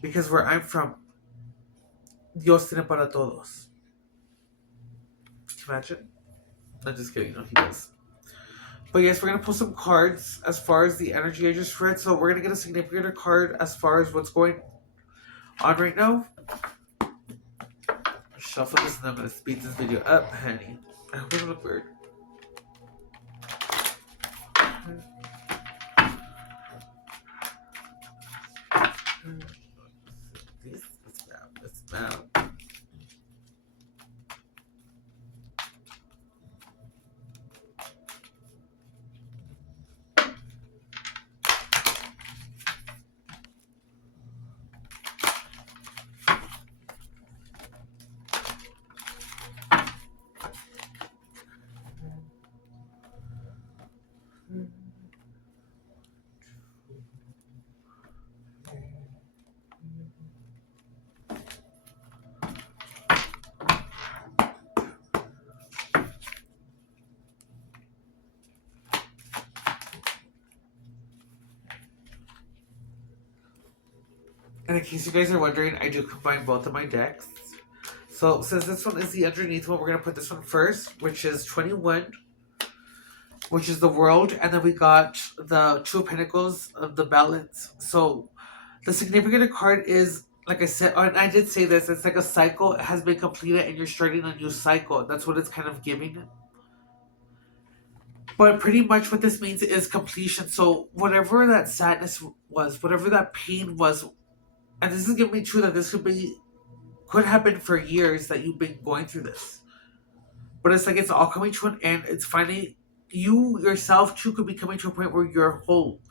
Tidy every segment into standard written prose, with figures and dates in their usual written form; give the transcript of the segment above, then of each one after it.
Because where I'm from, Dios tiene para todos. Can you imagine? I'm just kidding. No, he does. But yes, we're gonna pull some cards as far as the energy I just read. So we're gonna get a significant card as far as what's going on right now. Shuffle this and I'm gonna speed this video up, honey. I hope it doesn't look weird. Let's map. And in case you guys are wondering, I do combine both of my decks. So since this one is the underneath one, we're gonna put this one first, which is 21, which is the world, and then we got the Two of Pentacles of the balance. So the significant card is, like I said, and I did say this, it's like a cycle has been completed and you're starting a new cycle. That's what it's kind of giving. But pretty much what this means is completion. So whatever that sadness was, whatever that pain was, and this is giving me true that this could happen for years that you've been going through this. But it's like it's all coming to an end. It's finally you yourself too could be coming to a point where you're whole.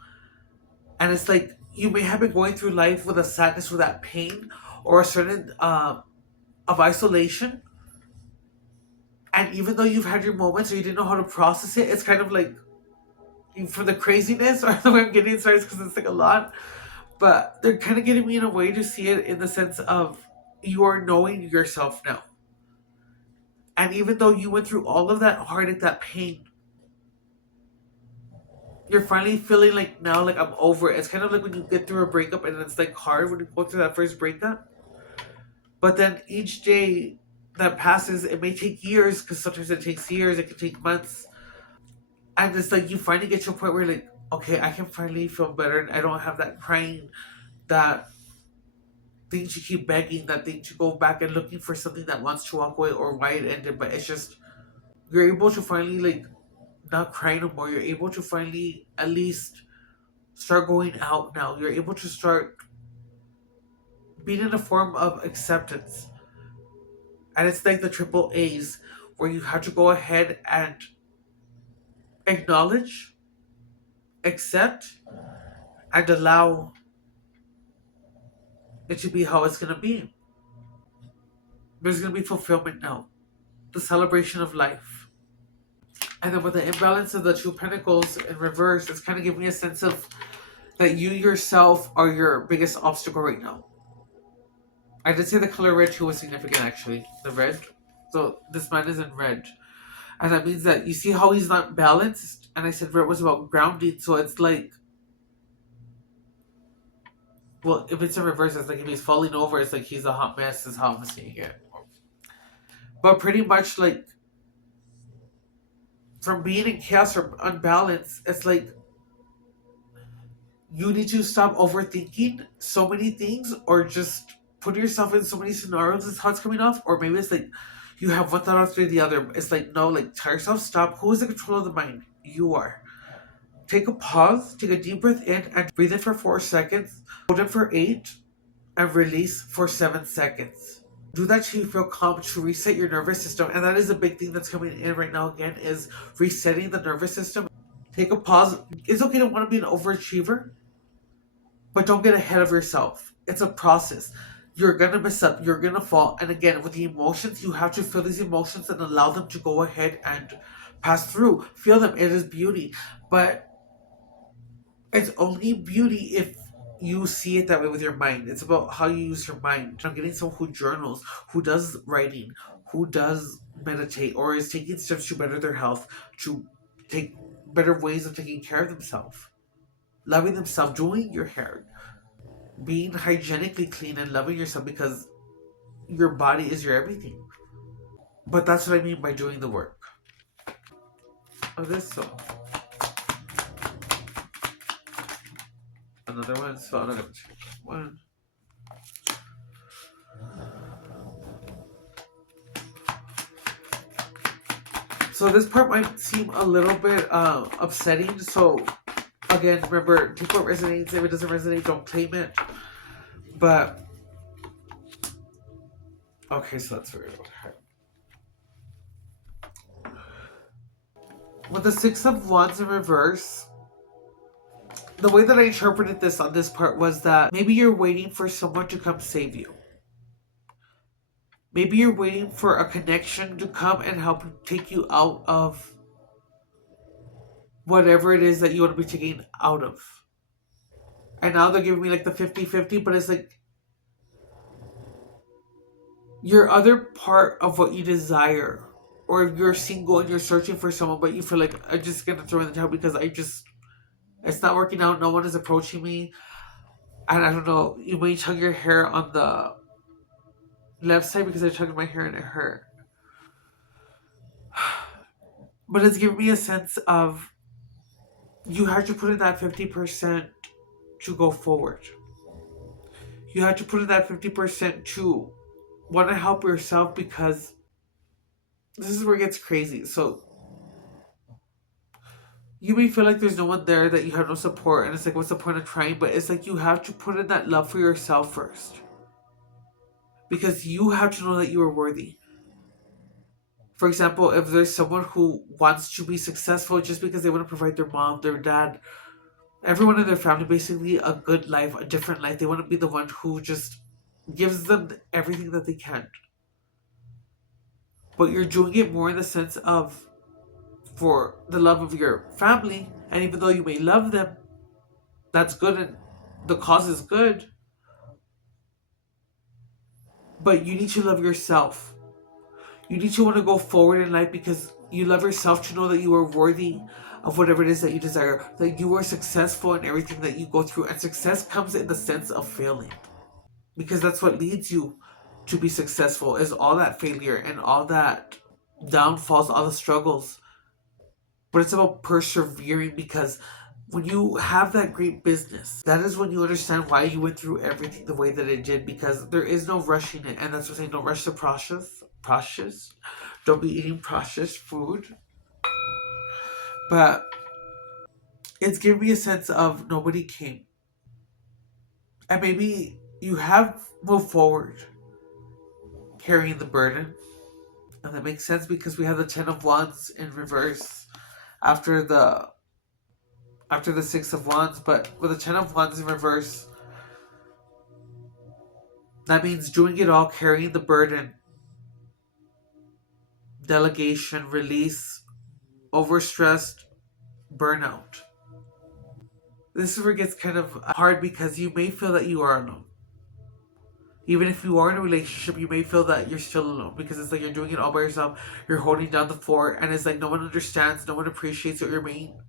And it's like you may have been going through life with a sadness, with that pain, or a certain of isolation. And even though you've had your moments or you didn't know how to process it, it's kind of like for the craziness or the way I'm getting started because it's like a lot. But they're kind of getting me in a way to see it in the sense of you are knowing yourself now. And even though you went through all of that heartache, that pain, you're finally feeling like now, like I'm over it. It's kind of like when you get through a breakup and it's like hard when you go through that first breakup. But then each day that passes, it may take years because sometimes it takes years, it can take months. And it's like you finally get to a point where you're like, okay, I can finally feel better and I don't have that crying, that thing to keep begging, that thing to go back and looking for something that wants to walk away or why it ended. But it's just, you're able to finally like not cry no more. You're able to finally at least start going out now. You're able to start being in a form of acceptance. And it's like the triple A's where you have to go ahead and acknowledge, accept, and allow it to be how it's going to be. There's going to be fulfillment now, the celebration of life. And then with the imbalance of the Two Pentacles in reverse, it's kind of giving me a sense of that you yourself are your biggest obstacle right now. I did say the color red too was significant actually, the red. So this man is in red. And that means that you see how he's not balanced? And I said red was about grounding, so it's like, well, if it's in reverse, it's like if he's falling over, it's like he's a hot mess, is how I'm seeing it. But pretty much like from being in chaos or unbalanced, it's like you need to stop overthinking so many things or just put yourself in so many scenarios is how it's coming off. Or maybe it's like you have one thought after the other. It's like, no, like tell yourself, stop. Who is in control of the mind? You are. Take a pause, take a deep breath in and breathe in for 4 seconds, hold it for 8, and release for 7 seconds. Do that till you feel calm to reset your nervous system. And that is a big thing that's coming in right now again is resetting the nervous system. Take a pause. It's okay to want to be an overachiever, but don't get ahead of yourself. It's a process. You're gonna mess up, you're gonna fall. And again, with the emotions, you have to feel these emotions and allow them to go ahead and pass through. Feel them. It is beauty. But it's only beauty if you see it that way with your mind. It's about how you use your mind. I'm getting someone who journals, who does writing, who does meditate, or is taking steps to better their health, to take better ways of taking care of themselves, loving themselves, doing your hair. being hygienically clean and loving yourself because your body is your everything. But that's what I mean by doing the work. Oh, this so another one. So I'm gonna check one. So this part might seem a little bit upsetting. So again, remember, take what resonates. If it doesn't resonate, don't claim it. But okay, so that's very okay. With the Six of Wands in reverse, the way that I interpreted this on this part was that maybe you're waiting for someone to come save you. Maybe you're waiting for a connection to come and help take you out of whatever it is that you want to be taken out of. And now they're giving me like the 50-50, but it's like your other part of what you desire. Or if you're single and you're searching for someone, but you feel like I'm just gonna throw in the towel because it's not working out, no one is approaching me. And I don't know, you may tug your hair on the left side because I tugged my hair and it hurt. But it's giving me a sense of you have to put in that 50% to go forward. You have to put in that 50% to want to help yourself because this is where it gets crazy. So you may feel like there's no one there, that you have no support, and it's like, what's the point of trying? But it's like you have to put in that love for yourself first. Because you have to know that you are worthy. For example, if there's someone who wants to be successful just because they want to provide their mom, their dad, everyone in their family basically a good life, a different life. They want to be the one who just gives them everything that they can. But you're doing it more in the sense of for the love of your family, and even though you may love them, that's good and the cause is good, but you need to love yourself. You need to want to go forward in life because you love yourself, to know that you are worthy of whatever it is that you desire, that you are successful in everything that you go through. And success comes in the sense of failing, because that's what leads you to be successful, is all that failure and all that downfalls, all the struggles. But it's about persevering, because when you have that great business, that is when you understand why you went through everything the way that it did, because there is no rushing it. And that's what I'm saying, don't rush the process. Don't be eating processed food. But it's giving me a sense of nobody came. And maybe you have moved forward carrying the burden. And that makes sense because we have the Ten of Wands in reverse after the Six of Wands. But with the Ten of Wands in reverse, that means doing it all, carrying the burden, delegation, release, overstressed, burnout. This is where it gets kind of hard because you may feel that you are alone. Even if you are in a relationship, you may feel that you're still alone because it's like you're doing it all by yourself. You're holding down the fort, and it's like no one understands, no one appreciates what you're being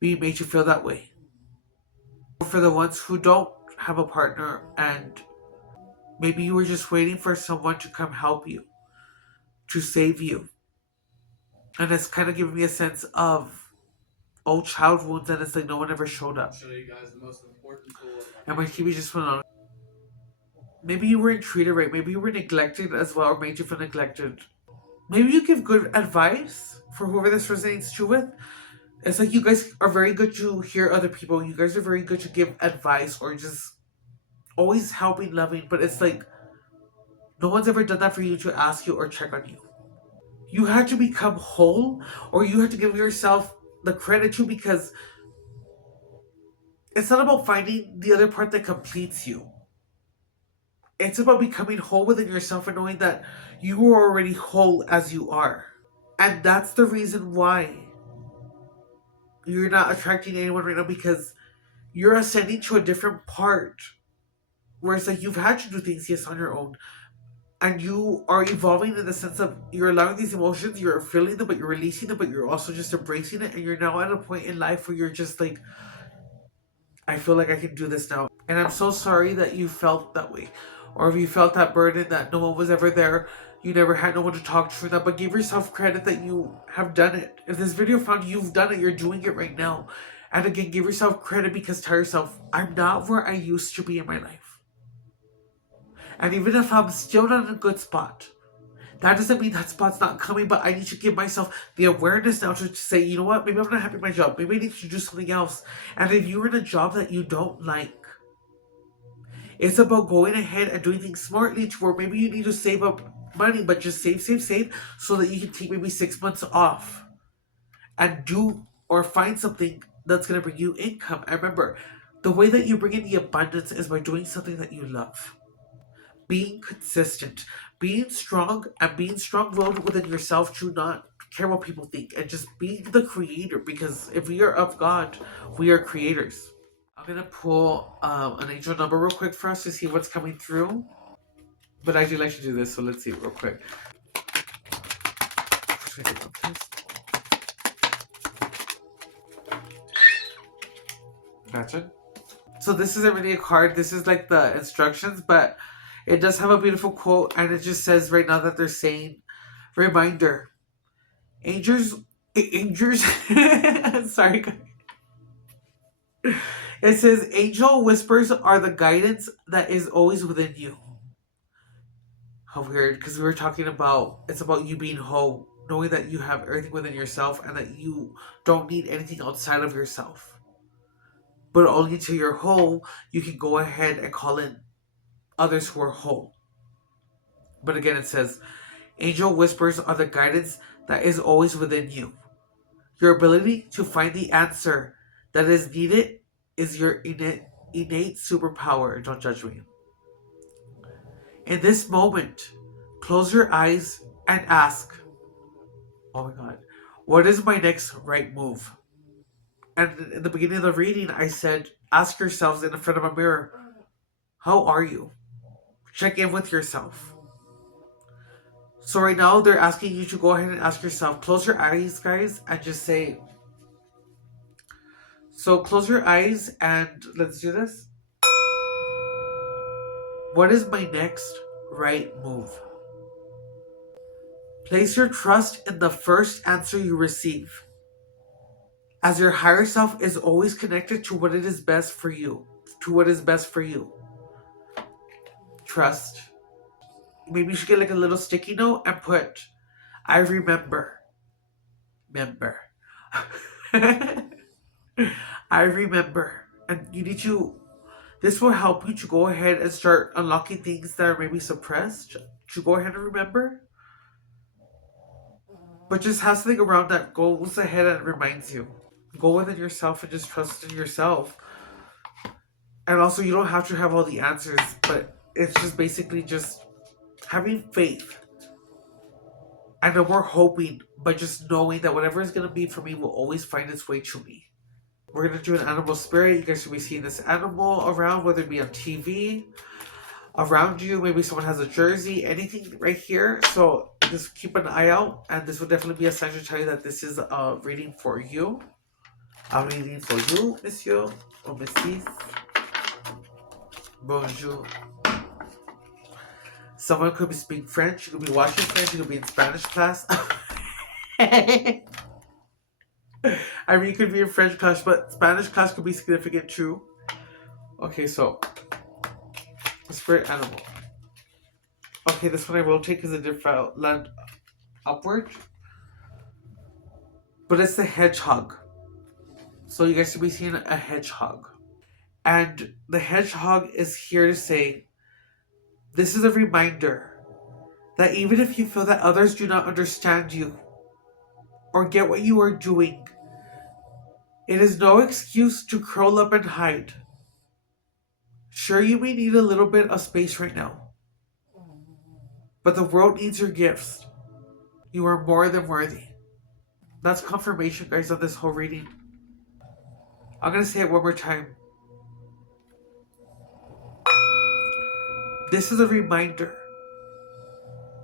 made to feel that way. For the ones who don't have a partner, and maybe you were just waiting for someone to come help you, to save you, and it's kind of giving me a sense of old child wounds, and it's like no one ever showed up. I'll show you guys the most important tool. And my TV just went on. Maybe you weren't treated right. Maybe you were neglected as well, or made you feel neglected. Maybe you give good advice for whoever this resonates to with. It's like you guys are very good to hear other people. You guys are very good to give advice or just always helping, loving. But it's like no one's ever done that for you, to ask you or check on you. You had to become whole, or you had to give yourself the credit to, because it's not about finding the other part that completes you. It's about becoming whole within yourself and knowing that you are already whole as you are. And that's the reason why you're not attracting anyone right now, because you're ascending to a different part where it's like you've had to do things, yes, on your own. And you are evolving in the sense of you're allowing these emotions, you're feeling them, but you're releasing them, but you're also just embracing it. And you're now at a point in life where you're just like, I feel like I can do this now. And I'm so sorry that you felt that way. Or if you felt that burden that no one was ever there, you never had no one to talk to for that, but give yourself credit that you have done it. If this video found you've done it, you're doing it right now. And again, give yourself credit because tell yourself, I'm not where I used to be in my life. And even if I'm still not in a good spot, that doesn't mean that spot's not coming, but I need to give myself the awareness now to say, you know what, maybe I'm not happy with my job. Maybe I need to do something else. And if you're in a job that you don't like, it's about going ahead and doing things smartly to where maybe you need to save up money, but just save so that you can take maybe 6 months off and do or find something that's going to bring you income. And remember, the way that you bring in the abundance is by doing something that you love. Being consistent, being strong, and being strong-willed within yourself to not care what people think and just being the creator, because if we are of God, we are creators. I'm gonna pull an angel number real quick for us to see what's coming through. But I do like to do this, so let's see it real quick. Gotcha. So this isn't really a card, this is like the instructions, but it does have a beautiful quote, and it just says right now that they're saying, reminder, angels, sorry. It says, angel whispers are the guidance that is always within you. How weird, because we were talking about, it's about you being whole, knowing that you have everything within yourself and that you don't need anything outside of yourself. But only until you're whole, you can go ahead and call in others who are whole. But again, it says, angel whispers are the guidance that is always within you. Your ability to find the answer that is needed is your innate superpower. Don't judge me. In this moment, close your eyes and ask, oh my God, what is my next right move? And in the beginning of the reading, I said, ask yourselves in front of a mirror, how are you? Check in with yourself. So right now, they're asking you to go ahead and ask yourself, close your eyes, guys, and just say, so close your eyes and let's do this. What is my next right move? Place your trust in the first answer you receive, as your higher self is always connected to what it is best for you, to what is best for you. Trust. Maybe you should get like a little sticky note and put, I remember. Member. I remember. And you need to, this will help you to go ahead and start unlocking things that are maybe suppressed, to go ahead and remember. But just have something around that goes ahead and reminds you. Go within yourself and just trust in yourself. And also, you don't have to have all the answers, but it's just basically just having faith. I know we're hoping, but just knowing that whatever is going to be for me will always find its way to me. We're going to do an animal spirit. You guys should be seeing this animal around, whether it be on TV, around you. Maybe someone has a jersey, anything right here. So just keep an eye out. And this will definitely be a sign to tell you that this is a reading for you. A reading for you, monsieur or Mrs. Bonjour. Someone could be speaking French. You could be watching French. You could be in Spanish class. I mean, you could be in French class, but Spanish class could be significant too. Okay, so spirit animal. Okay, this one I will take because it did land upward, but it's the hedgehog. So you guys should be seeing a hedgehog, and the hedgehog is here to say, this is a reminder that even if you feel that others do not understand you or get what you are doing, it is no excuse to curl up and hide. Sure, you may need a little bit of space right now, but the world needs your gifts. You are more than worthy. That's confirmation, guys, of this whole reading. I'm going to say it one more time. This is a reminder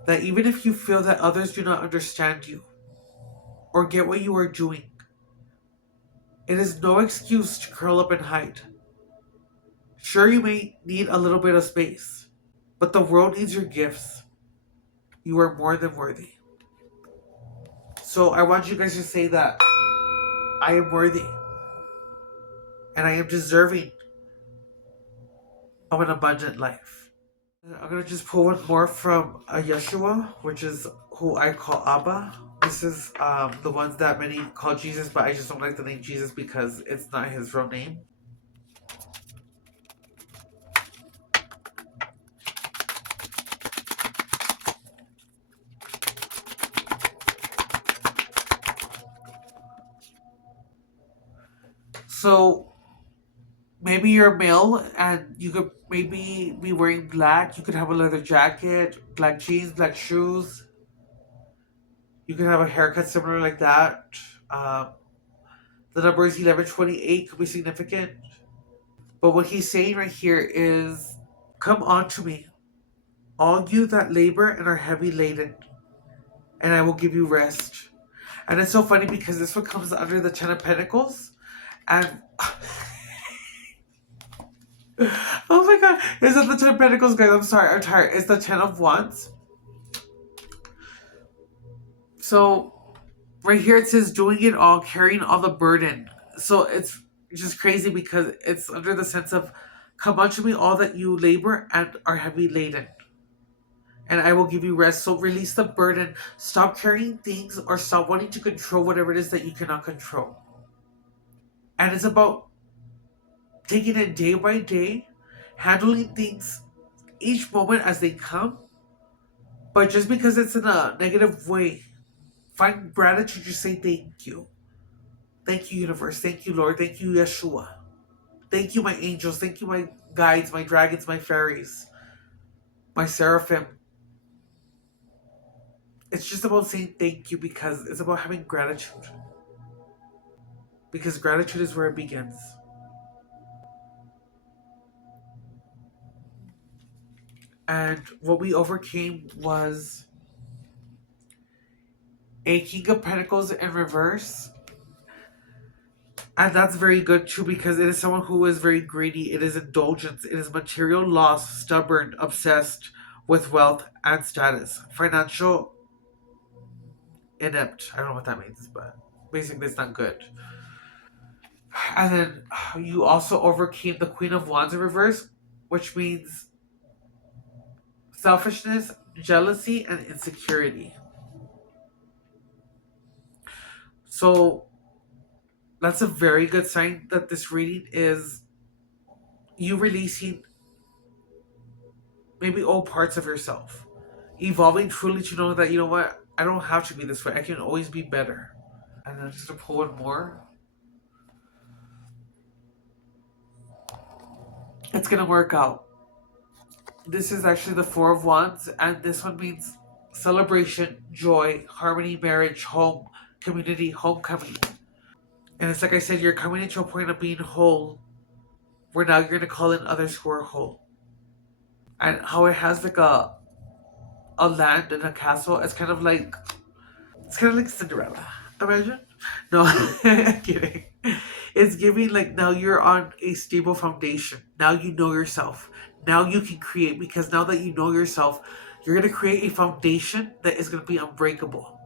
that even if you feel that others do not understand you or get what you are doing, it is no excuse to curl up and hide. Sure, you may need a little bit of space, but the world needs your gifts. You are more than worthy. So I want you guys to say that I am worthy and I am deserving of an abundant life. I'm gonna just pull one more from Yeshua, which is who I call Abba. This is the ones that many call Jesus, but I just don't like the name Jesus because it's not his real name. So maybe you're a male and you could maybe be wearing black. You could have a leather jacket, black jeans, black shoes. You could have a haircut similar like that. Um, the number is 1128, could be significant. But what he's saying right here is, come unto me, all you that labor and are heavy laden, and I will give you rest. And it's so funny because this one comes under the Ten of Pentacles. And oh my god, is it the Ten of Pentacles, guys? I'm sorry, I'm tired. It's the Ten of Wands. So right here it says doing it all, carrying all the burden. So it's just crazy because it's under the sense of come unto me all that you labor and are heavy laden, and I will give you rest. So release the burden. Stop carrying things or stop wanting to control whatever it is that you cannot control. And it's about taking it day by day, handling things each moment as they come. But just because it's in a negative way, find gratitude. Just say thank you. Thank you, universe. Thank you, Lord. Thank you, Yeshua. Thank you, my angels. Thank you, my guides, my dragons, my fairies, my seraphim. It's just about saying thank you because it's about having gratitude. Because gratitude is where it begins. And what we overcame was a King of Pentacles in reverse. And that's very good too because it is someone who is very greedy. It is indulgence. It is material loss, stubborn, obsessed with wealth and status. Financial inept. I don't know what that means, but basically it's not good. And then you also overcame the Queen of Wands in reverse, which means selfishness, jealousy, and insecurity. So that's a very good sign that this reading is you releasing maybe old parts of yourself, evolving truly to know that, you know what, I don't have to be this way. I can always be better. And then just to pull one more, it's gonna work out. This is actually the Four of Wands, and this one means celebration, joy, harmony, marriage, home, community, homecoming. And it's like I said, you're coming into a point of being whole, where now you're gonna call in others who are whole. And how it has like a land and a castle. It's kind of like Cinderella. Imagine. No, I'm kidding. It's giving like now you're on a stable foundation. Now you know yourself. Now you can create because now that you know yourself, you're gonna create a foundation that is gonna be unbreakable.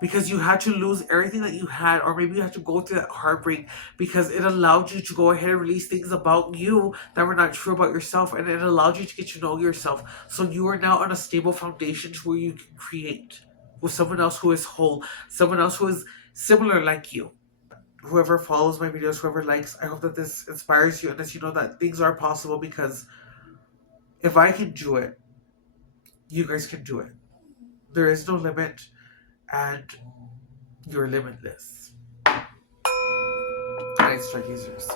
Because you had to lose everything that you had, or maybe you had to go through that heartbreak because it allowed you to go ahead and release things about you that were not true about yourself, and it allowed you to get to know yourself. So you are now on a stable foundation to where you can create with someone else who is whole, someone else who is similar like you. Whoever follows my videos, whoever likes, I hope that this inspires you and lets you know that things are possible because if I can do it, you guys can do it. There is no limit, and you're limitless. Night strike users.